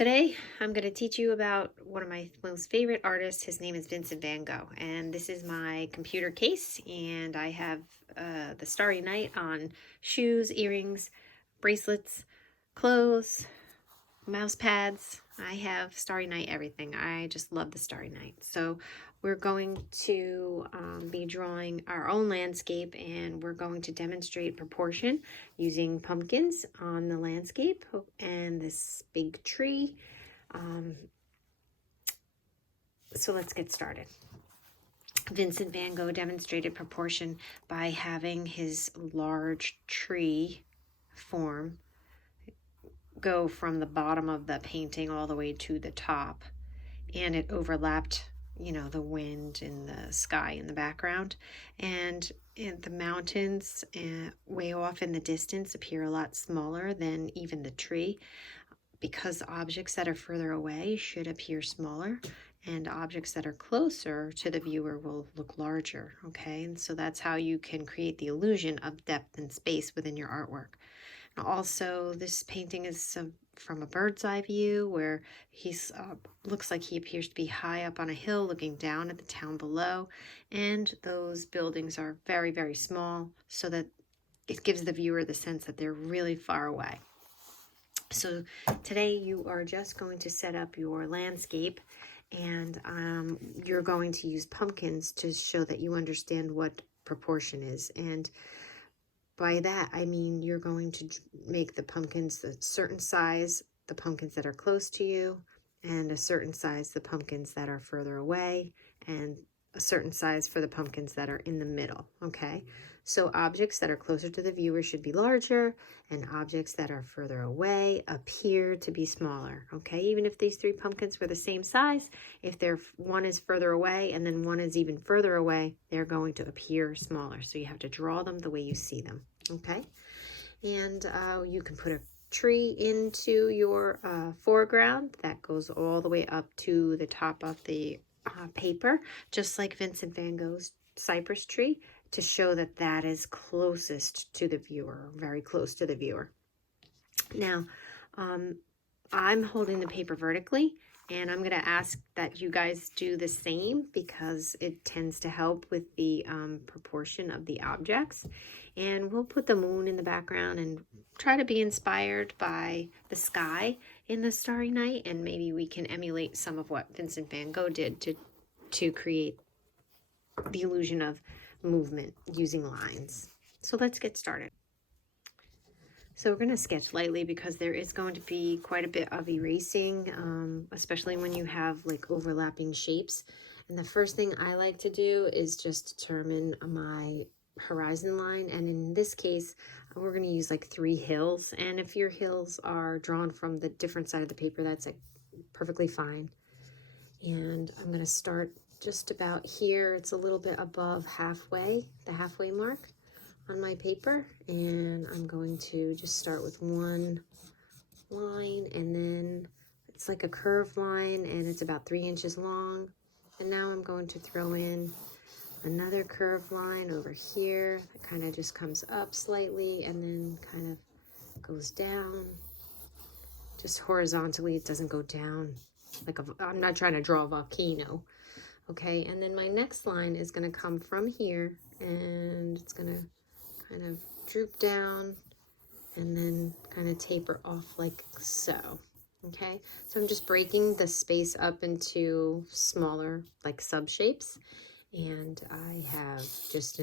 Today, I'm going to teach you about one of my most favorite artists. His name is Vincent van Gogh, and this is my computer case, and I have the Starry Night on shoes, earrings, bracelets, clothes, mouse pads. I have Starry Night everything. I just love the Starry Night. So we're going to be drawing our own landscape, and we're going to demonstrate proportion using pumpkins on the landscape and this big tree. So let's get started. Vincent van Gogh demonstrated proportion by having his large tree form go from the bottom of the painting all the way to the top, and it overlapped, the wind and the sky in the background, and the mountains way off in the distance appear a lot smaller than even the tree, because objects that are further away should appear smaller and objects that are closer to the viewer will look larger. Okay, and so that's how you can create the illusion of depth and space within your artwork. Also, this painting is from a bird's eye view, where he's looks like he appears to be high up on a hill looking down at the town below, and those buildings are very, very small, so that it gives the viewer the sense that they're really far away. So today you are just going to set up your landscape, and you're going to use pumpkins to show that you understand what proportion is. And by that, I mean you're going to make the pumpkins a certain size, the pumpkins that are close to you, and a certain size, the pumpkins that are further away, and a certain size for the pumpkins that are in the middle, okay? So objects that are closer to the viewer should be larger, and objects that are further away appear to be smaller, okay? Even if these three pumpkins were the same size, if one is further away and then one is even further away, they're going to appear smaller. So you have to draw them the way you see them, okay? And you can put a tree into your foreground that goes all the way up to the top of the paper, just like Vincent van Gogh's cypress tree, to show that that is closest to the viewer, very close to the viewer. Now, I'm holding the paper vertically, and I'm going to ask that you guys do the same because it tends to help with the proportion of the objects. And we'll put the moon in the background and try to be inspired by the sky in the Starry Night, and maybe we can emulate some of what Vincent van Gogh did to create the illusion of movement using lines. So let's get started. So we're going to sketch lightly because there is going to be quite a bit of erasing, especially when you have like overlapping shapes. And the first thing I like to do is just determine my horizon line. And in this case, we're going to use like 3 hills. And if your hills are drawn from the different side of the paper, that's like perfectly fine. And I'm going to start just about here. It's a little bit above halfway, the halfway mark on my paper, and I'm going to just start with one line, and then it's like a curved line, and it's about 3 inches long. And now I'm going to throw in another curved line over here that kind of just comes up slightly and then kind of goes down just horizontally. It doesn't go down like I'm not trying to draw a volcano. Okay, and then my next line is going to come from here, and it's going to kind of droop down and then kind of taper off like so. Okay, so I'm just breaking the space up into smaller like sub shapes, and I have just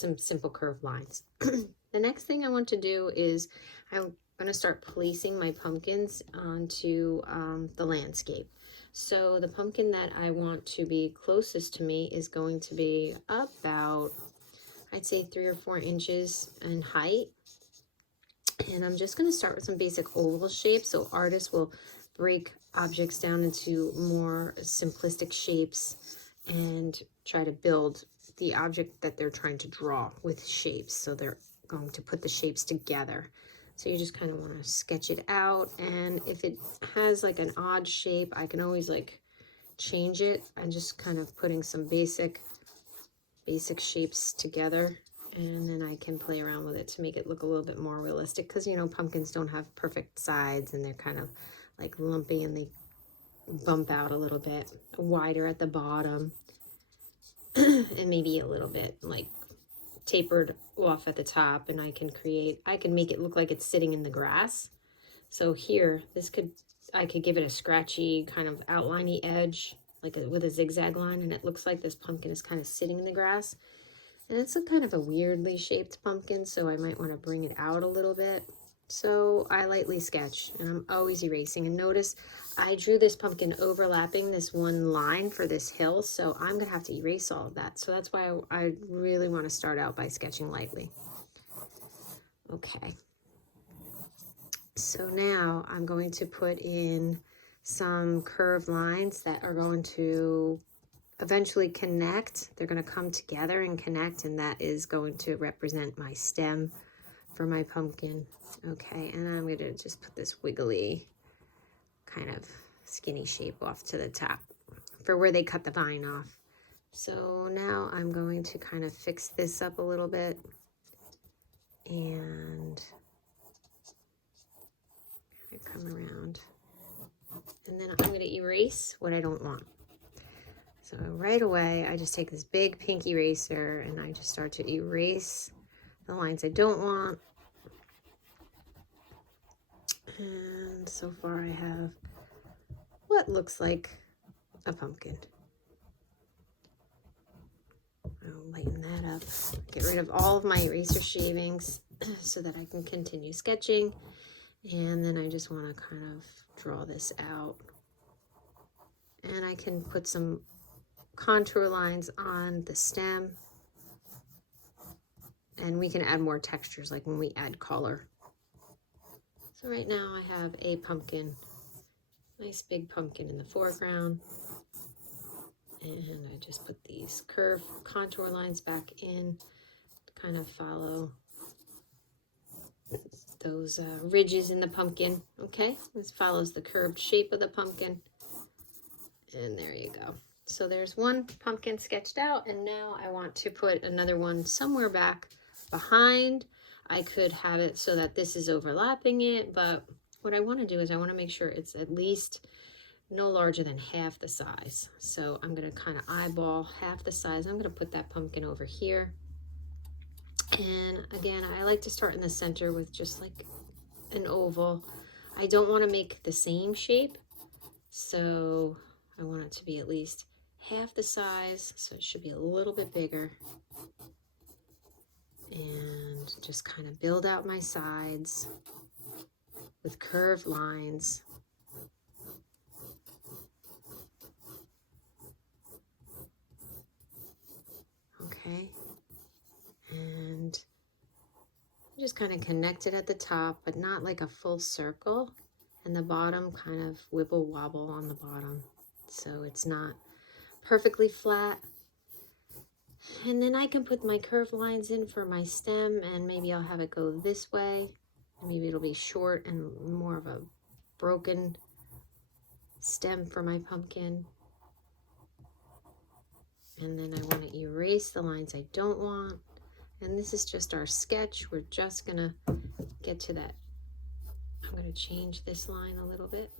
some simple curved lines. The next thing I want to do is I'm going to start placing my pumpkins onto the landscape. So the pumpkin that I want to be closest to me is going to be about, I'd say 3 or 4 inches in height. And I'm just going to start with some basic oval shapes. So artists will break objects down into more simplistic shapes and try to build the object that they're trying to draw with shapes. So they're going to put the shapes together. So you just kind of want to sketch it out. And if it has like an odd shape, I can always like change it. I'm just kind of putting some basic shapes together, and then I can play around with it to make it look a little bit more realistic, because pumpkins don't have perfect sides and they're kind of like lumpy and they bump out a little bit, wider at the bottom, and maybe a little bit like tapered off at the top. And I can make it look like it's sitting in the grass. So here, I could give it a scratchy kind of outliney edge, like with a zigzag line, and it looks like this pumpkin is kind of sitting in the grass. And it's a kind of a weirdly shaped pumpkin, so I might want to bring it out a little bit. So I lightly sketch, and I'm always erasing. And notice I drew this pumpkin overlapping this one line for this hill, so I'm going to have to erase all of that. So that's why I really want to start out by sketching lightly. Okay. So now I'm going to put in some curved lines that are going to eventually connect. They're going to come together and connect, and that is going to represent my stem for my pumpkin. Okay, and I'm going to just put this wiggly kind of skinny shape off to the top for where they cut the vine off. So now I'm going to kind of fix this up a little bit, and come around, and then I'm going to erase what I don't want. So right away, I just take this big pink eraser and I just start to erase the lines I don't want. And so far I have what looks like a pumpkin. I'll lighten that up, get rid of all of my eraser shavings so that I can continue sketching. And then I just want to kind of draw this out. And I can put some contour lines on the stem. And we can add more textures like when we add color. So right now I have a pumpkin, nice big pumpkin in the foreground. And I just put these curved contour lines back in to kind of follow those ridges in the pumpkin. Okay, this follows the curved shape of the pumpkin. And there you go. So there's one pumpkin sketched out, and now I want to put another one somewhere back behind. I could have it so that this is overlapping it, but what I want to do is I want to make sure it's at least no larger than half the size. So I'm going to kind of eyeball half the size. I'm going to put that pumpkin over here. And again, I like to start in the center with just like an oval. I don't want to make the same shape, so I want it to be at least half the size, so it should be a little bit bigger. And just kind of build out my sides with curved lines. Okay. And just kind of connect it at the top, but not like a full circle. And the bottom kind of wibble wobble on the bottom, so it's not perfectly flat. And then I can put my curved lines in for my stem, and maybe I'll have it go this way. Maybe it'll be short and more of a broken stem for my pumpkin. And then I want to erase the lines I don't want. And this is just our sketch. We're just gonna get to that. I'm gonna change this line a little bit.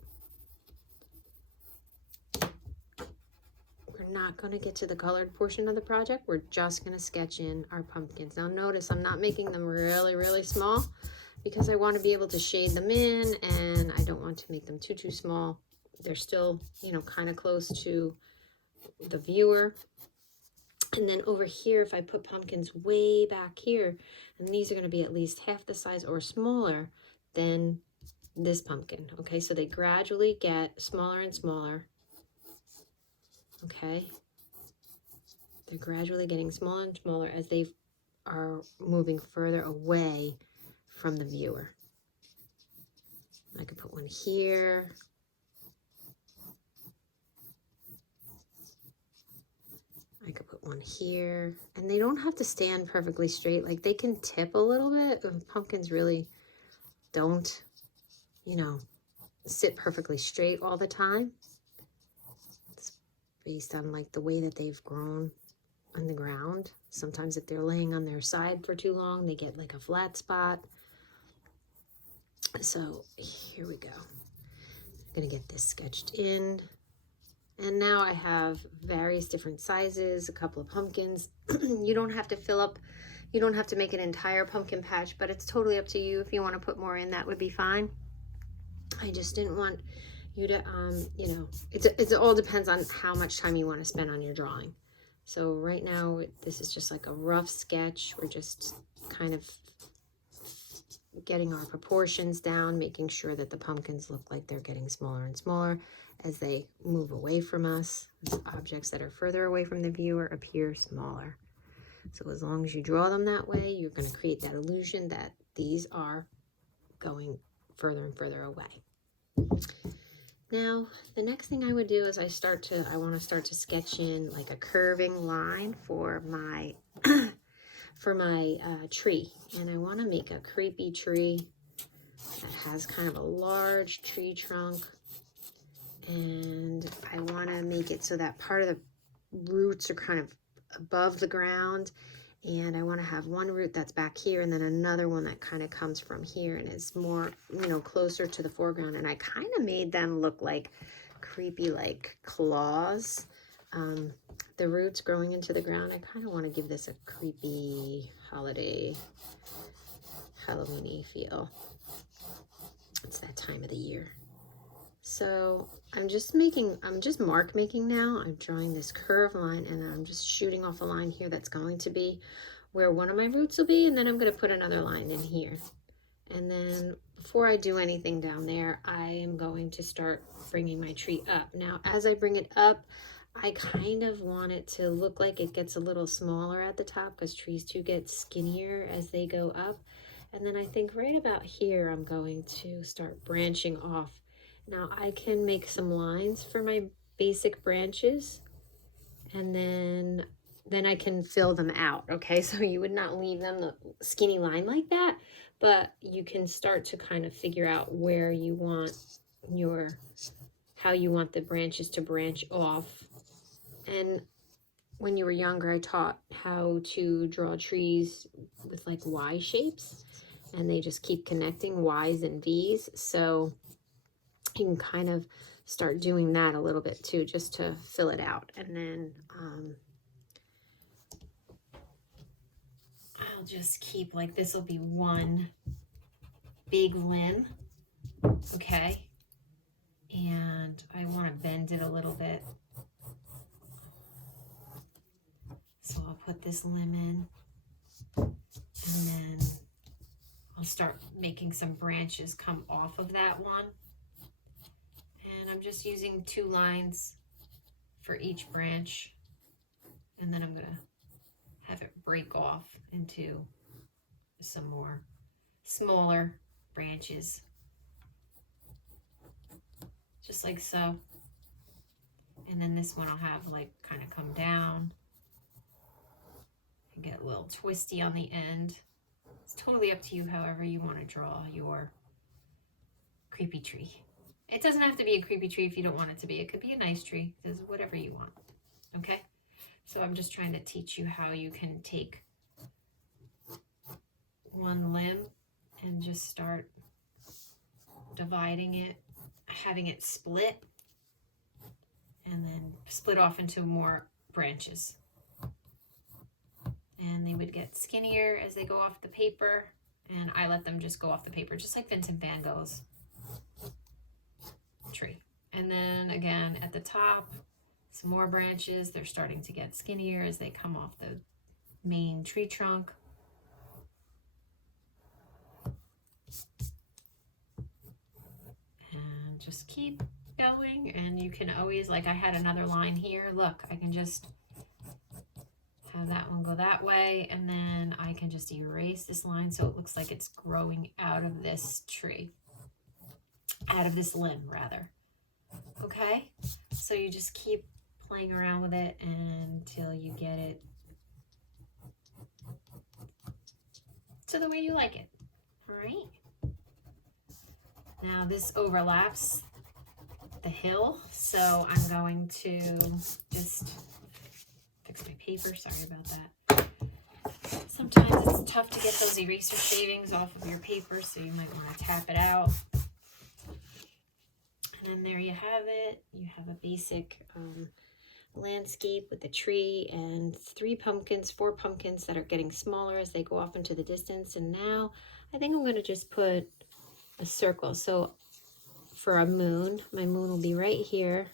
We're not gonna get to the colored portion of the project. We're just gonna sketch in our pumpkins. Now notice I'm not making them really, really small because I want to be able to shade them in, and I don't want to make them too small. They're still, you know, kind of close to the viewer. And then over here, if I put pumpkins way back here, and these are going to be at least half the size or smaller than this pumpkin. Okay, so they gradually get smaller and smaller. Okay, they're gradually getting smaller and smaller as they are moving further away from the viewer. I could put one here. I could put one here, and they don't have to stand perfectly straight. Like, they can tip a little bit. Pumpkins really don't, you know, sit perfectly straight all the time. It's based on like the way that they've grown on the ground. Sometimes if they're laying on their side for too long, they get like a flat spot. So here we go. I'm gonna get this sketched in. And now I have various different sizes, a couple of pumpkins. You don't have to fill up, you don't have to make an entire pumpkin patch, but it's totally up to you. If you want to put more in, that would be fine. I just didn't want you to, you know, it all depends on how much time you want to spend on your drawing. So right now, this is just like a rough sketch. We're just kind of getting our proportions down, making sure that the pumpkins look like they're getting smaller and smaller as they move away from us. Objects that are further away from the viewer appear smaller. So as long as you draw them that way, you're going to create that illusion that these are going further and further away. Now, the next thing I would do is I want to start to sketch in like a curving line for my tree. And I want to make a creepy tree that has kind of a large tree trunk. And I want to make it so that part of the roots are kind of above the ground. And I want to have one root that's back here and then another one that kind of comes from here and is more, you know, closer to the foreground. And I kind of made them look like creepy, like claws. The roots growing into the ground. I kind of want to give this a creepy holiday, Halloween-y feel. It's that time of the year. So I'm just mark making now. I'm drawing this curved line and I'm just shooting off a line here that's going to be where one of my roots will be, and then I'm going to put another line in here. And then before I do anything down there, I am going to start bringing my tree up. Now, as I bring it up, I kind of want it to look like it gets a little smaller at the top because trees do get skinnier as they go up. And then I think right about here, I'm going to start branching off. Now I can make some lines for my basic branches and then I can fill them out, okay? So you would not leave them the skinny line like that, but you can start to kind of figure out where you want how you want the branches to branch off. And when you were younger, I taught how to draw trees with like Y shapes, and they just keep connecting Y's and V's. So you can kind of start doing that a little bit too, just to fill it out. And then I'll just keep like, this will be one big limb, okay? And I want to bend it a little bit. So I'll put this limb in, and then I'll start making some branches come off of that one. And I'm just using 2 lines for each branch. And then I'm going to have it break off into some more smaller branches. Just like so. And then this one I'll have like kind of come down and get a little twisty on the end. It's totally up to you however you want to draw your creepy tree. It doesn't have to be a creepy tree if you don't want it to be. It could be a nice tree. It's whatever you want. Okay? So I'm just trying to teach you how you can take one limb and just start dividing it, having it split, and then split off into more branches. And they would get skinnier as they go off the paper, and I let them just go off the paper, just like Vincent van Gogh's tree. And then again at the top, some more branches. They're starting to get skinnier as they come off the main tree trunk. And just keep going, and you can always, like I had another line here, look, I can just have that one go that way, and then I can just erase this line so it looks like it's growing out of this tree, out of this limb rather. Okay, so you just keep playing around with it until you get it to the way you like it. All right, now this overlaps the hill, so I'm going to just fix my paper. Sorry about that. Sometimes it's tough to get those eraser shavings off of your paper, so you might want to tap it out. And then there you have it. You have a basic landscape with the tree and 4 pumpkins that are getting smaller as they go off into the distance. And now I think I'm going to just put a circle. So for a moon, my moon will be right here,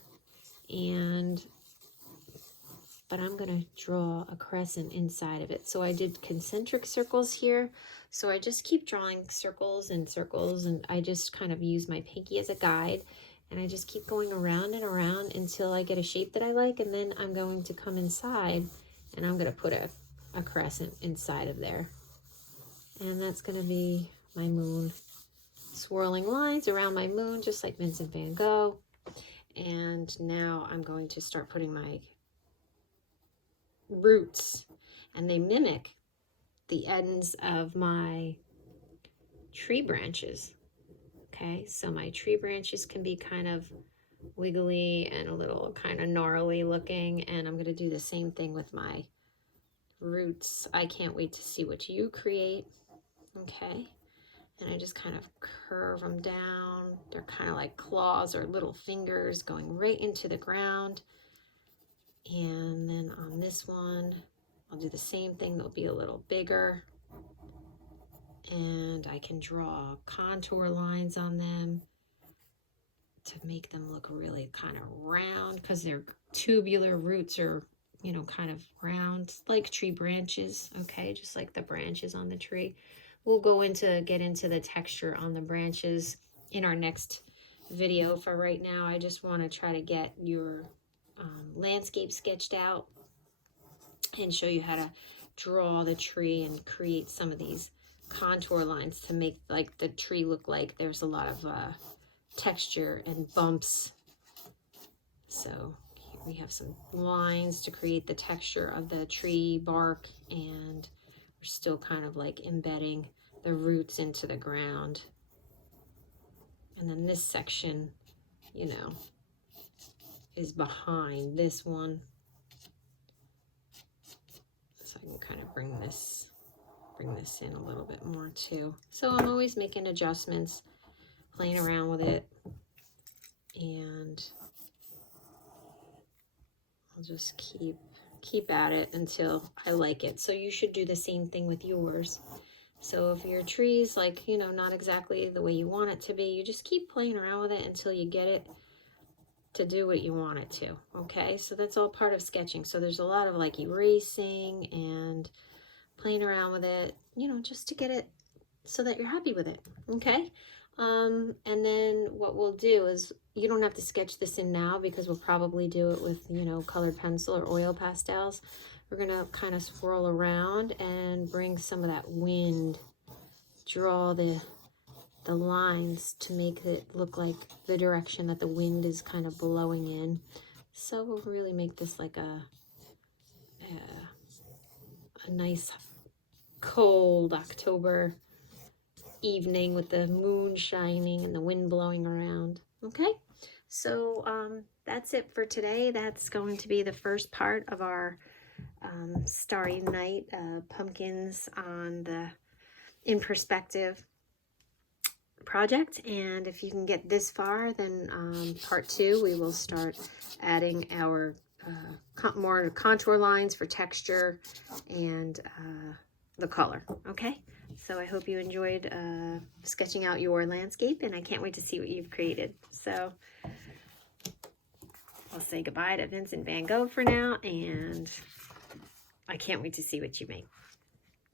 but I'm going to draw a crescent inside of it. So I did concentric circles here. So I just keep drawing circles and circles, and I just kind of use my pinky as a guide, and I just keep going around and around until I get a shape that I like, and then I'm going to come inside and I'm going to put a crescent inside of there. And that's going to be my moon. Swirling lines around my moon, just like Vincent van Gogh. And now I'm going to start putting my roots, and they mimic the ends of my tree branches. Okay, so my tree branches can be kind of wiggly and a little kind of gnarly looking, and I'm going to do the same thing with my roots. I can't wait to see what you create. Okay, and I just kind of curve them down. They're kind of like claws or little fingers going right into the ground. And then on this one, I'll do the same thing. They'll be a little bigger. And I can draw contour lines on them to make them look really kind of round, because their tubular roots are, you know, kind of round, like tree branches, okay? Just like the branches on the tree. We'll get into the texture on the branches in our next video. For right now, I just want to try to get your landscape sketched out and show you how to draw the tree and create some of these contour lines to make like the tree look like there's a lot of texture and bumps. So here we have some lines to create the texture of the tree bark, and we're still kind of like embedding the roots into the ground. And then this section, you know, is behind this one. So I can kind of bring this in a little bit more too. So I'm always making adjustments, playing around with it, and I'll just keep at it until I like it. So you should do the same thing with yours. So if your tree's like, you know, not exactly the way you want it to be, you just keep playing around with it until you get it to do what you want it to. Okay, so that's all part of sketching. So there's a lot of like erasing and playing around with it, you know, just to get it so that you're happy with it. Okay, and then what we'll do is, you don't have to sketch this in now because we'll probably do it with, you know, colored pencil or oil pastels. We're gonna kind of swirl around and bring some of that wind, draw the lines to make it look like the direction that the wind is kind of blowing in. So we'll really make this like a nice cold October evening with the moon shining and the wind blowing around. Okay, so that's it for today. That's going to be the first part of our Starry Night pumpkins on the In Perspective project. And if you can get this far, then part 2, we will start adding our more contour lines for texture and the color. Okay, so I hope you enjoyed sketching out your landscape, and I can't wait to see what you've created. So I'll say goodbye to Vincent van Gogh for now, and I can't wait to see what you make.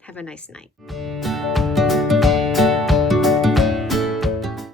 Have a nice night.